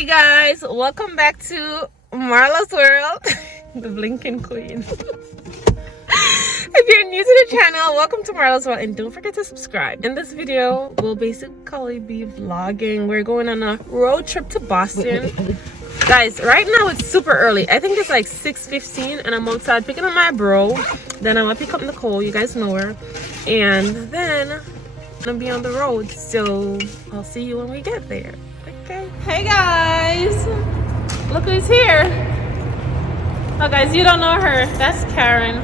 Hi guys, welcome back to Marla's World, the blinking queen. If you're new to the channel, welcome to Marla's World and don't forget to subscribe. In this video, we'll basically be vlogging. We're going on a road trip to Boston. Guys, right now it's super early. I think it's like 6:15 and I'm outside picking up my bro. Then I'm gonna pick up Nicole, you guys know her. And then I'm gonna be on the road. So I'll see you when we get there. Okay. Hey guys, look who's here. Oh guys, you don't know her. That's Karen.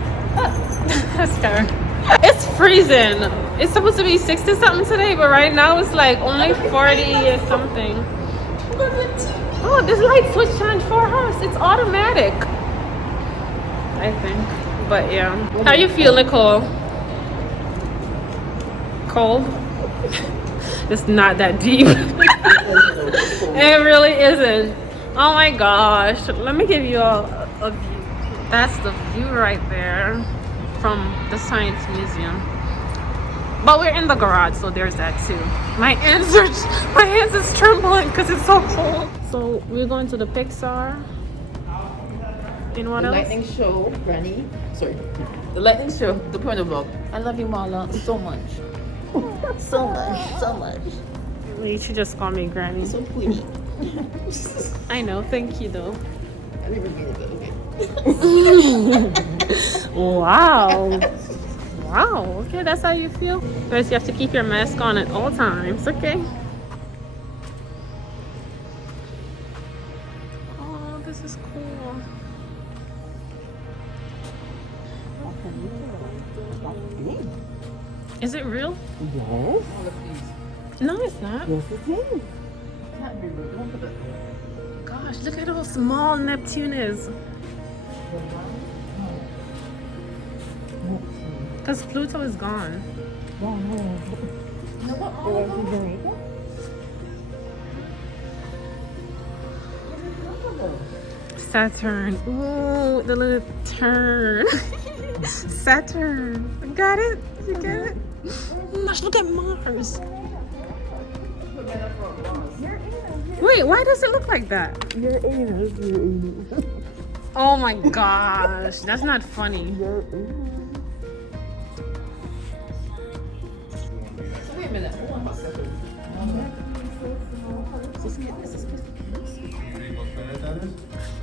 That's Karen. It's freezing. It's supposed to be 60 something today, but right now it's like only 40 or something. Oh, this light switch on for us. It's automatic, I think. But yeah. How you feel, Nicole? Cold? It's not that deep. It really isn't. Oh my gosh. Let me give you a view. That's the view right there from the Science Museum. But we're in the garage, so there's that too. My hands is trembling because it's so cold. So we're going to the Pixar. And what else? The lightning show, Granny. Sorry. The lightning show, the point of vlog. I love you, Marla, so much. So much. You should just call me Granny. So pretty. I know, thank you though. I never mean it, but okay. Wow. Wow, okay, that's how you feel? Guys, you have to keep your mask on at all times, okay? Oh, this is cool. Is it real? Yes. No, it's not. Yes, it is. Can't be real. Gosh, look at how small Neptune is. Because Pluto is gone. Saturn. Ooh, the little turn. Saturn. Got it? You get it? Gosh, look at Mars. Wait, why does it look like that? Oh my gosh, that's not funny. Wait a minute. Hold on a second.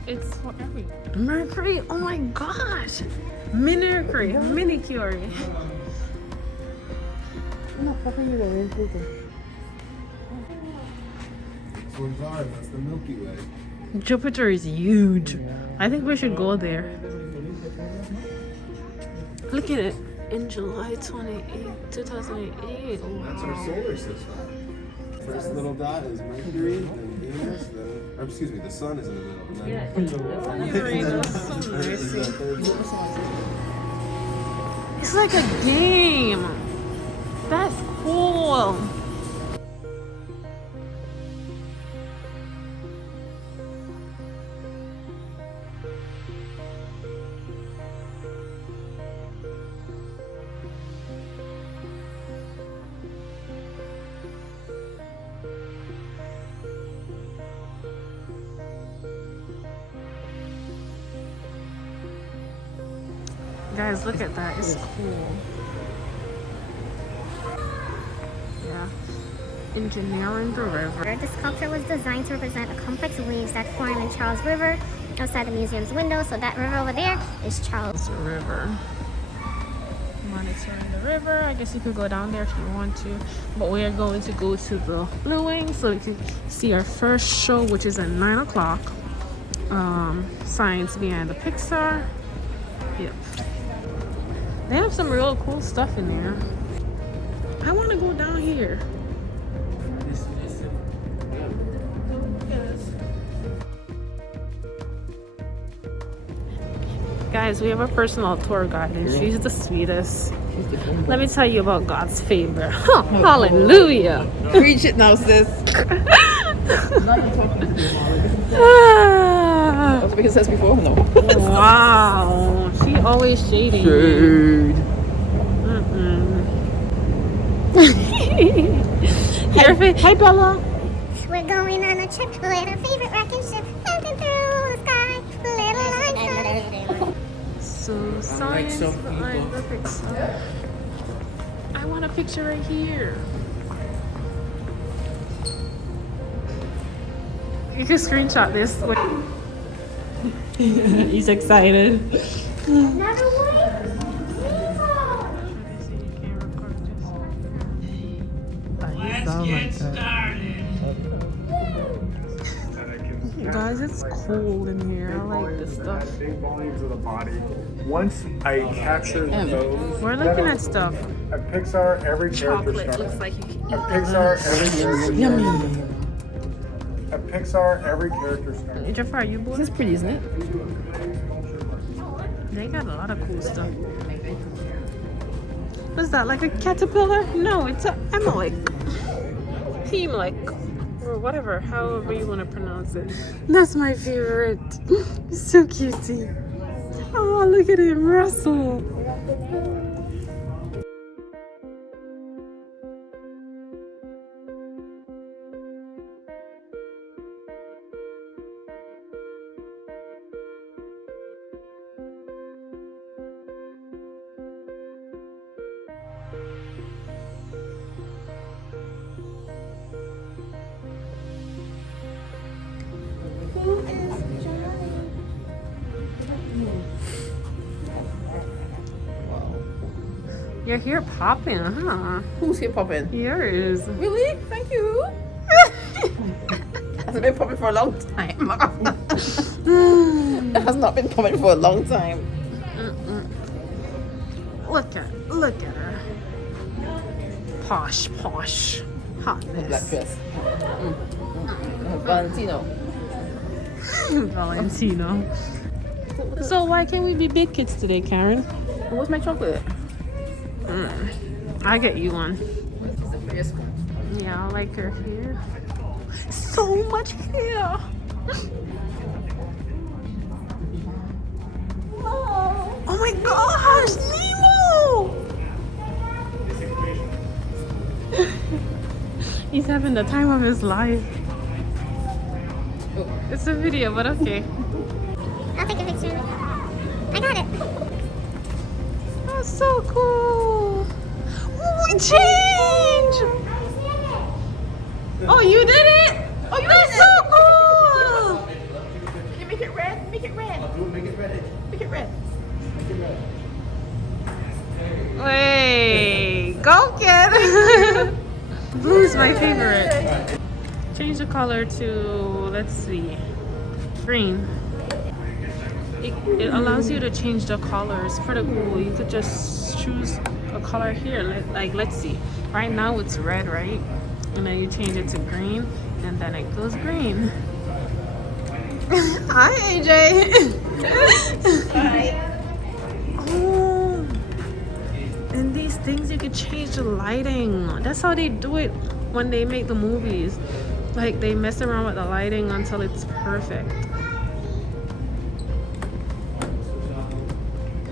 It's for every Mercury. Oh my gosh, Mercury, Minicure. That's the Milky Way. Jupiter is huge. I think we should go there. Look at it. In July 28, 2008. That's our solar system. First little dot is Mercury, then Venus, then, or excuse me, the sun is in the middle. And then It's like a game. That's cool. Guys, look at that. It's cool. Yeah. Engineering the river. This sculpture was designed to represent the complex waves that form in Charles River outside the museum's window. So that river over there is Charles River. Monitoring the river. I guess you could go down there if you want to. But we are going to go to the Blue Wing so we can see our first show, which is at 9 o'clock. Science Behind the Pixar. Yep. They have some real cool stuff in there. I want to go down here. Guys, we have a personal tour guide and she's the sweetest. Let me tell you about God's favor. Huh, hallelujah. Preach it now, sis. That's what it says before, no? Wow, she always shady. Hi, Bella. We're going on a trip with our favorite rocket ship, floating through the sky. Little Einstein. So science behind the picture. I want a picture right here. You can screenshot this. He's excited. Another one? Guys, it's cold in here. I like this stuff. Big volumes of the body. Once I capture those, We're looking at stuff. at Pixar, every character Chocolate starts. looks like you can At Pixar, every character Yummy. At Pixar, every character starts. Jafar, you bored? This is pretty, isn't it? They got a lot of cool stuff. What's that, like a caterpillar? No, it's a Amalek. Teamlek. Or whatever, however you want to pronounce it. That's my favorite. He's so cutesy. Oh, look at him, Russell. Your hair popping, huh? Who's here popping? Yours. Really? Thank you. Has it been popping for a long time? It has not been popping for a long time. Look at her. Posh. Black Hotness. dress. Valentino. Valentino. So why can't we be big kids today, Karen? What's my chocolate? I get you one. This is the prettiest one. Yeah, I like her hair. So much hair. Oh my gosh, Nemo! He's having the time of his life. It's a video, but okay. I'll take a picture. I got it. That's so cool. Oh, we changed. Oh, you did it? Oh, that's so cool. Can you make it red? Make it red. Make it ready. Make it red. Wait, go get it. Blue is my favorite. Change the color to, let's see, green. It allows you to change the colors. Pretty cool. You could just choose a color here. Like, let's see. Right now it's red, right? And then you change it to green, and then it goes green. Hi, AJ. Hi. Oh, and these things you could change the lighting. That's how they do it when they make the movies. Like, they mess around with the lighting until it's perfect.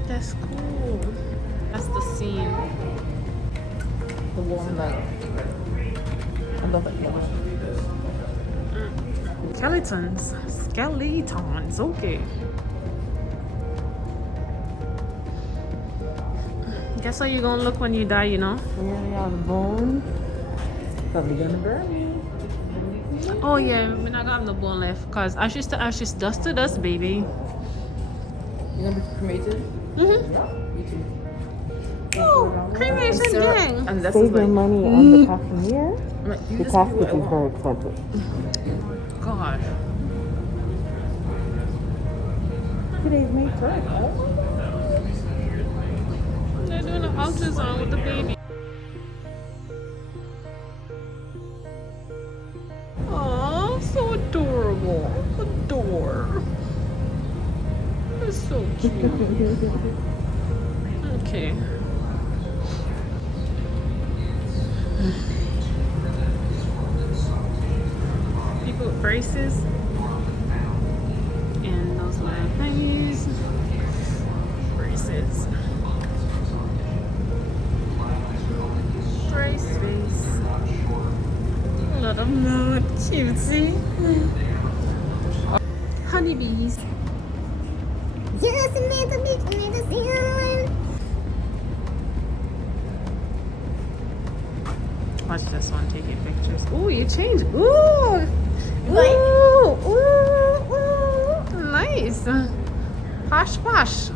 That's cool. That's the scene. The warm light. I love that color. Skeletons, okay. Guess how you gonna look when you die, you know? Yeah, the bone. Probably gonna burn me. Oh yeah, we're not gonna have no bone left. Cause ashes to ashes, dust to dust, baby. You gonna be cremated? Mm-hmm. Me too. Oh, cremation gang. And that's Save like, your money on the casket here. I'm like, you The just do what casket I is want. very expensive. God. Today's May 1st. They're doing an ultrasound with the baby. Oh, so adorable. Adore. It's so cute. Okay. People with braces. And those little thingies. Braces. Brace face. Little nuts. Cutesy. Honeybees. Just Samantha Beach, never see her. Watch this one taking pictures. Ooh, you changed. Ooh. Ooh. Ooh. Ooh. Nice. Posh posh.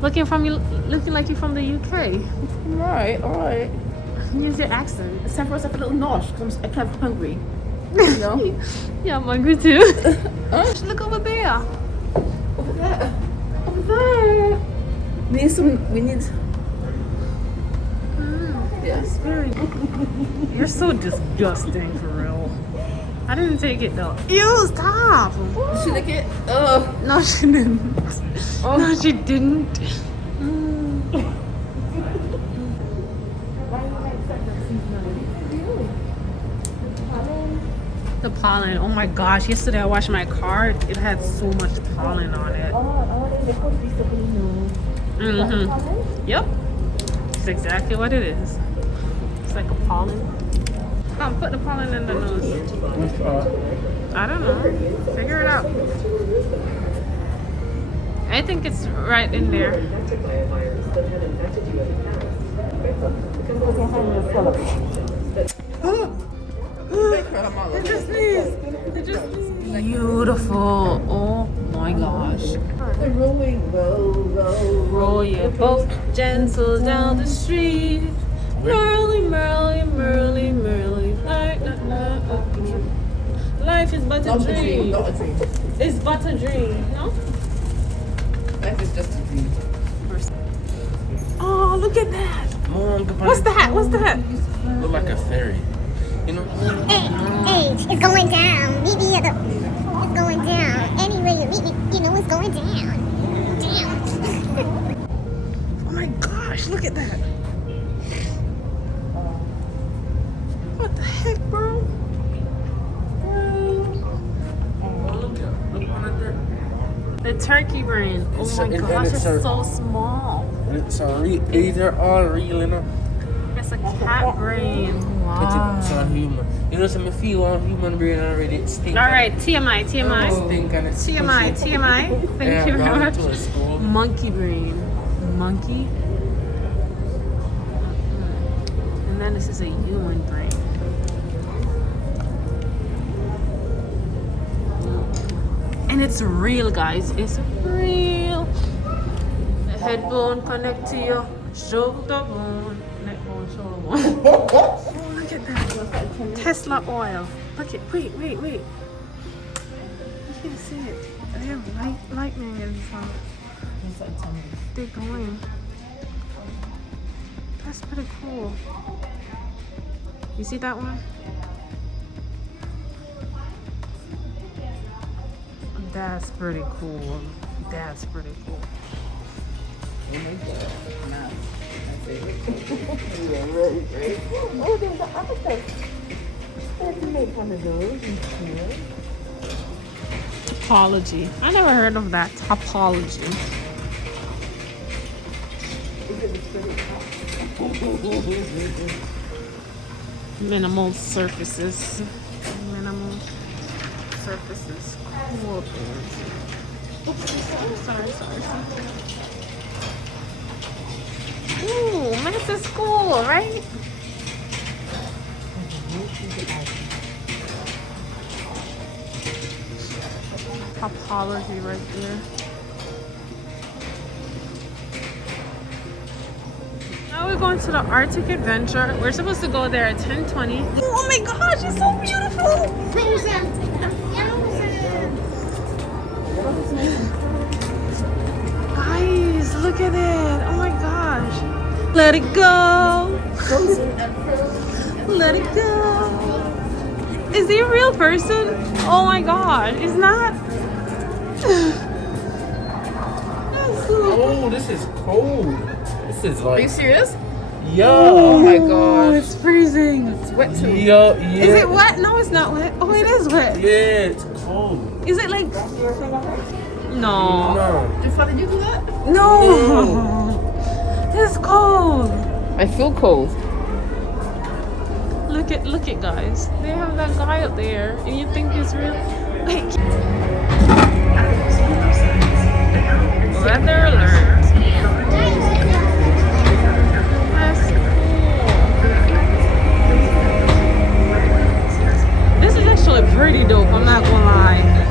Looking like you're from the UK. Alright, alright. Use your accent. It's time for us to have a little nosh because I'm kind of hungry. You know? Yeah, I'm hungry too. Look over there. Over there. Over there. We need. Yes. Very. You're so disgusting for real. I didn't take it though. Ew, stop. Did she lick it? No, she didn't. No, she didn't. The pollen. Oh my gosh. Yesterday I washed my car. It had so much pollen on it. Mm-hmm. Yep. That's exactly what it is. It's like a pollen. Come, put the pollen in the nose. I don't know. Figure it out. I think it's right in there. Beautiful. Oh my gosh. Roll your boat gentle down the street. Merrily, merrily, merrily, merrily. Life is but a dream. Not a dream. It's but a dream, no? Life is just a dream. Oh, look at that. Mom, What's that? What's that? look like a fairy. You know? Hey, it's going down. Meet me at the. It's going down. Anyway, you meet me, you know it's going down. Down. Oh my gosh, look at that. What the heck, bro? The turkey brain. Oh It's my a- gosh, it's it's a- so small. These are all real, you know? It's a cat brain. It's all human. You know, some if you want human brain already, it's stink. All right, TMI, TMI. Stink and it's TMI, TMI. Thank you very much. To a school. Monkey brain. Monkey. And then this is a human brain. And it's real, guys. It's real. The head bone connect to your shoulder bone. Neck bone, shoulder bone. Oh, look at that. Tesla oil. Look at. Wait. You can't see it. They have lightning in front. They're going. That's pretty cool. You see that one? That's pretty cool. That's pretty cool. Oh, there's the other. I have to make one of those. Topology. I never heard of that. Topology. Minimal surfaces. Minimal surfaces. Cool. Oops, sorry. Ooh, math is cool, right? Topology right there. Now we're going to the Arctic Adventure. We're supposed to go there at 10:20. Oh my gosh, it's so beautiful! Guys, look at it! Oh my gosh! Let it go! Let it go! Is he a real person? Oh my god, it's not. Oh, this is cold. This is Are you like. serious? Yo. Oh my Oh, gosh. it's freezing. It's wet too. Yo, yeah. Is it wet? No, it's not wet. Oh, it is wet. Yeah, it's cold. Is it like? No. No. Did Father, you do that? No. It's cold. I feel cold. look at guys. They have that guy up there, and you think he's real? Like, weather alert. That's cool. This is actually pretty dope. I'm not gonna lie.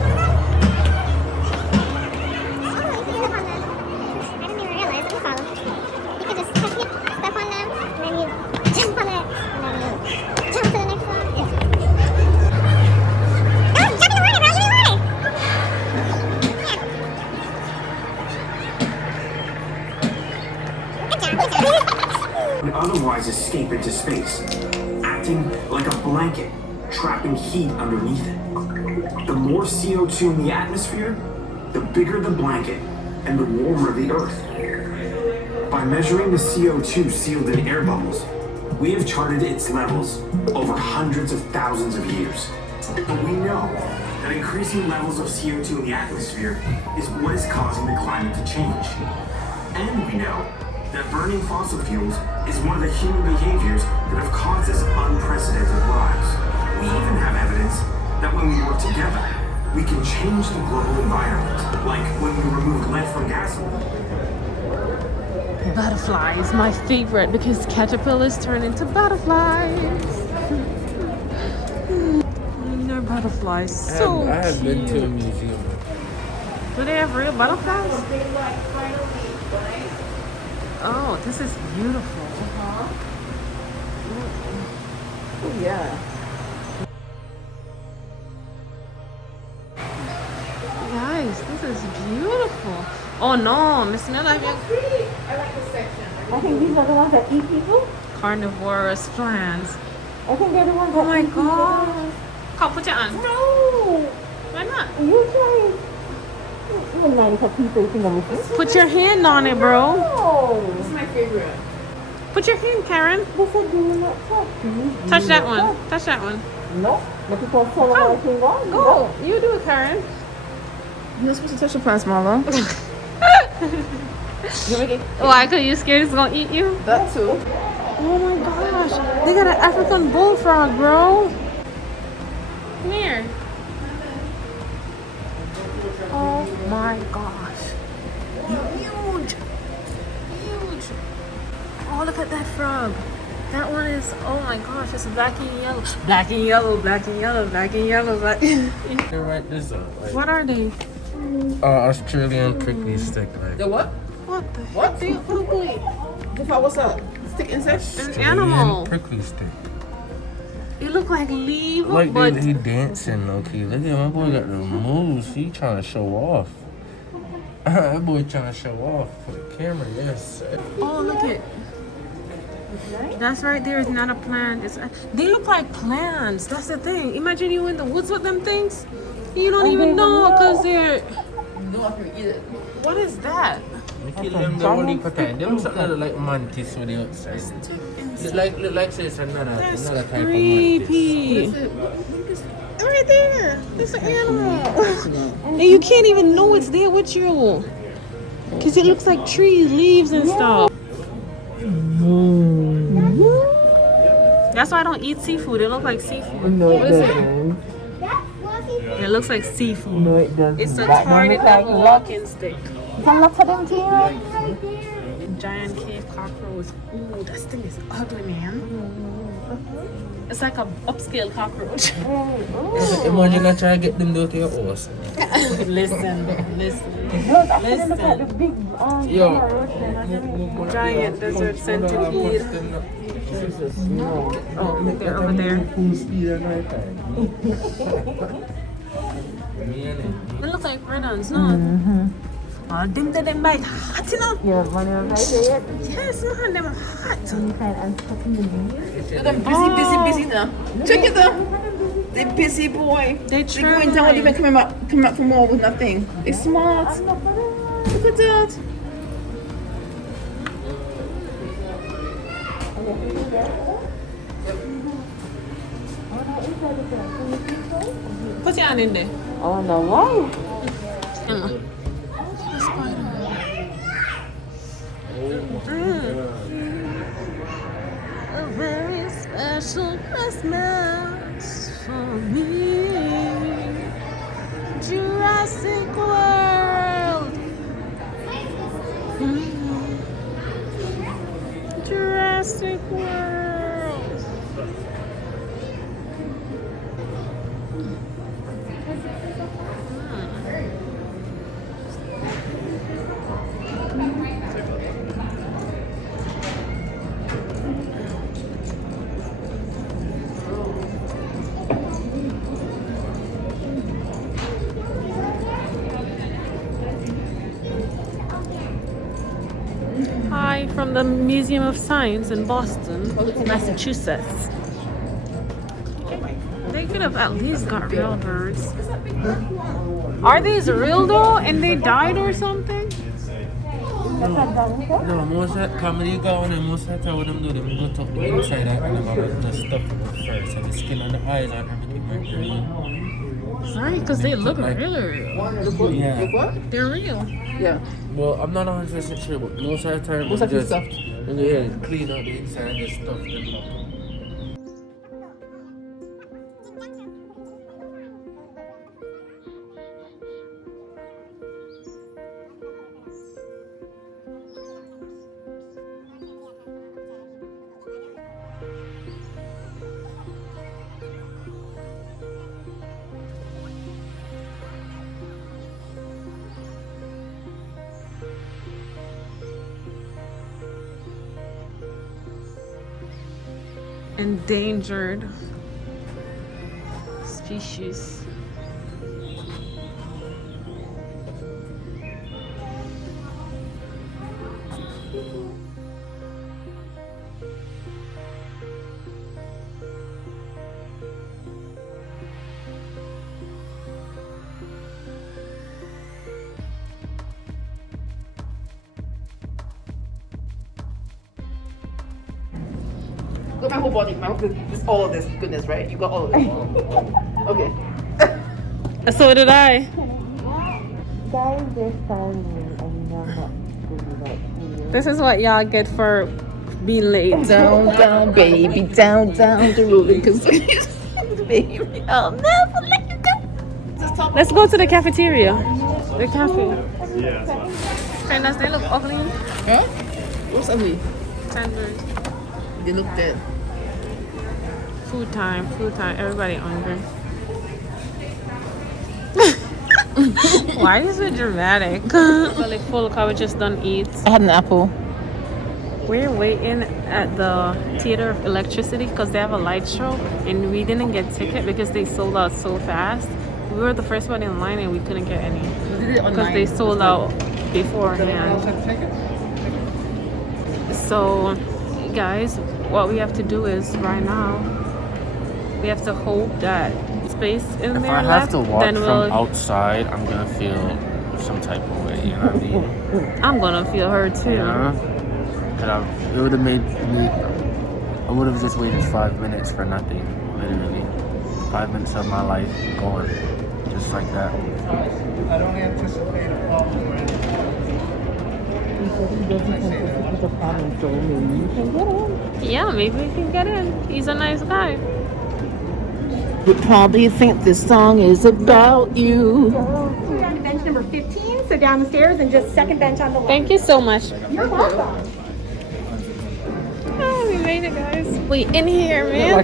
And otherwise escape into space, acting like a blanket, trapping heat underneath it. The more CO2 in the atmosphere, the bigger the blanket and the warmer the Earth. By measuring the CO2 sealed in air bubbles, we have charted its levels over hundreds of thousands of years. But we know that increasing levels of CO2 in the atmosphere is what is causing the climate to change. And we know that burning fossil fuels is one of the human behaviors that have caused this unprecedented rise. We even have evidence that when we work together, we can change the global environment, like when we remove lead from gasoline. Butterflies, my favorite, because caterpillars turn into butterflies. They're butterflies. So I have been to a cute. museum. Do they have real butterflies? Oh, this is beautiful. Oh, yeah. Guys, this is beautiful. Oh no, Miss Miller, have you... I like this section. I think these are the ones that eat people. Carnivorous plants. I think they're the ones that Oh my eat people. god. Come put it on. No! Why not? You try. You nice of people eating them. Put your hand on it, bro. No! This is my favorite. Put your hand, Karen. They said do not touch. Touch that one. Touch that one. No. But people swallow Come. my finger. Go. You do it, Karen. You're not supposed to touch the plants, Marla. Why? Because you scared it's gonna eat you? That too. Oh my gosh. They got an African bullfrog, bro. Come here. Oh my gosh. Huge. Huge. Oh, look at that frog. That one is, oh my gosh, it's black and yellow. Black and yellow, black and yellow, black and yellow, black. They write this up. Like, What are they? Australian prickly stick. Like, The what? What the What? heck? They look like What's that? Stick insect? an Australian animal. prickly stick. It look like leaf, Like but he dancing, okay. Look at my boy got the moves. He trying to show off. That boy trying to show off for the camera, yes. oh, look it. That's right there is not a plant. They look like plants. That's the thing. Imagine you in the woods with them things. You don't even know because they're. No, I can eat it. What is that? We kill them the only time. They look something like mantis on the outside. Look like say it's another That's type of mantis. creepy. Right there. It's an animal. And you can't even know it's there with you. Because it looks like trees, leaves, and stuff. That's why I don't eat seafood. It looks like seafood. No, it What is it? doesn't. It looks like seafood. No, it doesn't. It's a That don't target look like level rock. walking stick. Some lots of them too. Giant cave cockroach. Ooh, this thing is ugly, man. It's like an upscale cockroach. Imagine I try to get them down to your horse. Listen. Look at the big Yo. Giant desert centipede. Oh, they're over there. Full speed at night time. They look like red-ons, no? Oh, them bite hot, you know? Yeah, when you're right there, Yes, man, them hot. you can unstuck in the knee. They're busy now. Check it out. They busy boy. They They going down, even coming up from all with nothing. They smart. Look at that. Put your hand in there. Oh no, why? Emma. A very special Special Christmas for me. Jurassic World. Jurassic World. Hi from the Museum of Science in Boston, Massachusetts. They could have at least got real birds. Are these real though and they died or something? No, most of the comedy going and most of the time what them do, they go to the inside and them have just stuff first. And the skin and the eyes and everything might be real. Right, because they look really real. Yeah. They're real. Yeah. Well, I'm not 100% sure, but most of the time Most it's of the just stuff. yeah, clean out the inside and just stuff them up. Endangered species. Look, my whole body, this all of this goodness, right? You got all of it. Okay. So did I. This is what y'all get for being late. Down, down, baby, down, down the road, cause baby, I'll never let you go. Let's go to the cafeteria. The cafe. And does they look ugly? Huh? What's ugly? Tenders. They look dead. Food time, everybody hungry. Why is it dramatic? Really full, cause we just done eat. I had an apple. We're waiting at the Theater of Electricity because they have a light show and we didn't get ticket because they sold out so fast. We were the first one in line and we couldn't get any because they sold out beforehand. So guys, what we have to do is right now we have to hope that space in If there I left, have to walk then from we'll outside, I'm gonna feel some type of way, you know what I mean? I'm gonna feel her too. Yeah. It would have made me. I would have just waited 5 minutes for nothing, literally. 5 minutes of my life gone, just like that. I don't anticipate a problem with Yeah, maybe we can get in. He's a nice guy. Would probably think this song is about you. We're on bench number 15, so down the stairs and just second bench on the left. Thank you so much. You're welcome. Oh, we made it, guys. We in here, man.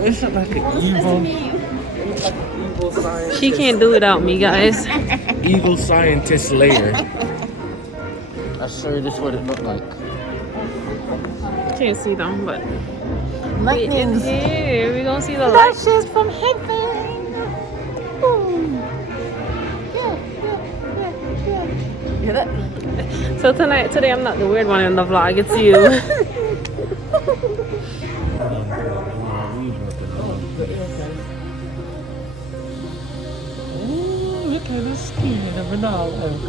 It's like an evil scientist. She can't do without me, guys. Evil scientist layer. I swear this is what it looked like. Can't see them, but we in Lightnings. here. We gonna see the That light. shit's from heaven. Ooh. Yeah. Hear that? So today I'm not the weird one in the vlog. It's you. Look at the skin of an olive.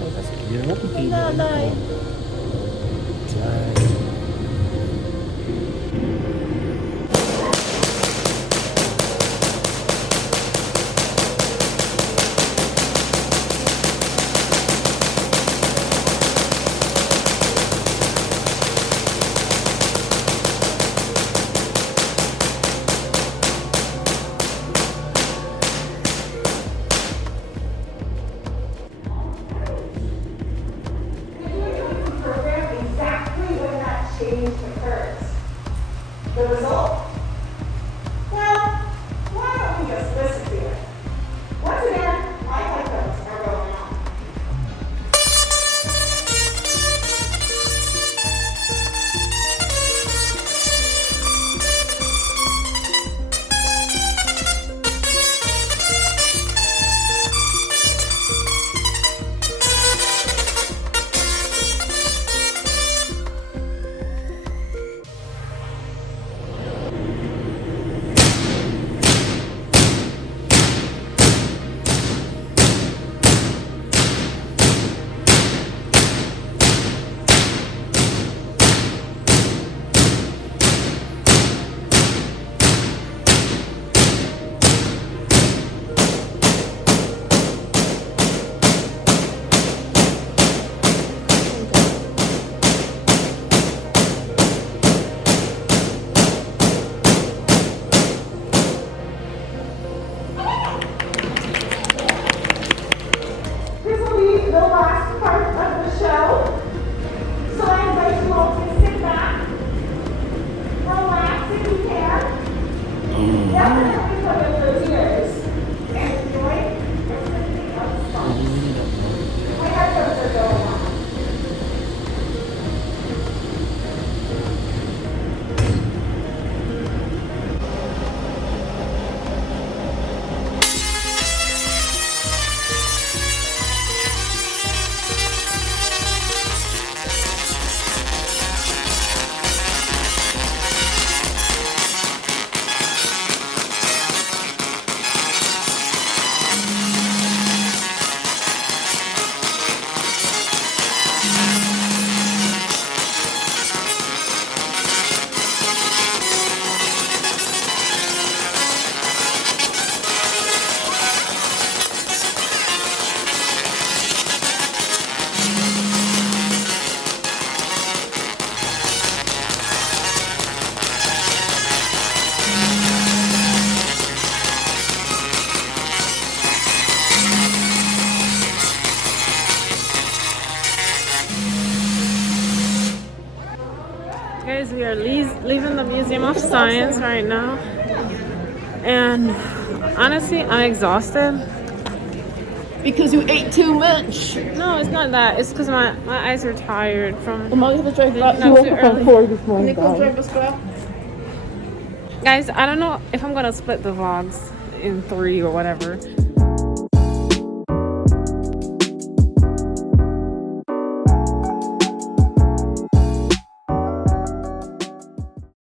The result? Well, why don't we just listen to it? Once again, my headphones are going on. This will be the last part of the show. So I invite you all to sit back, relax if you can. Definitely put in those ears and enjoy everything else fun. My headphones are going on. Guys, we are leaving the Museum of Science right now, and honestly, I'm exhausted. Because you ate too much. No, it's not that. It's because my eyes are tired from. Mommy had to drive back. She woke up at 4 this morning. Nicholas drive us back. Guys, I don't know if I'm gonna split the vlogs in 3 or whatever.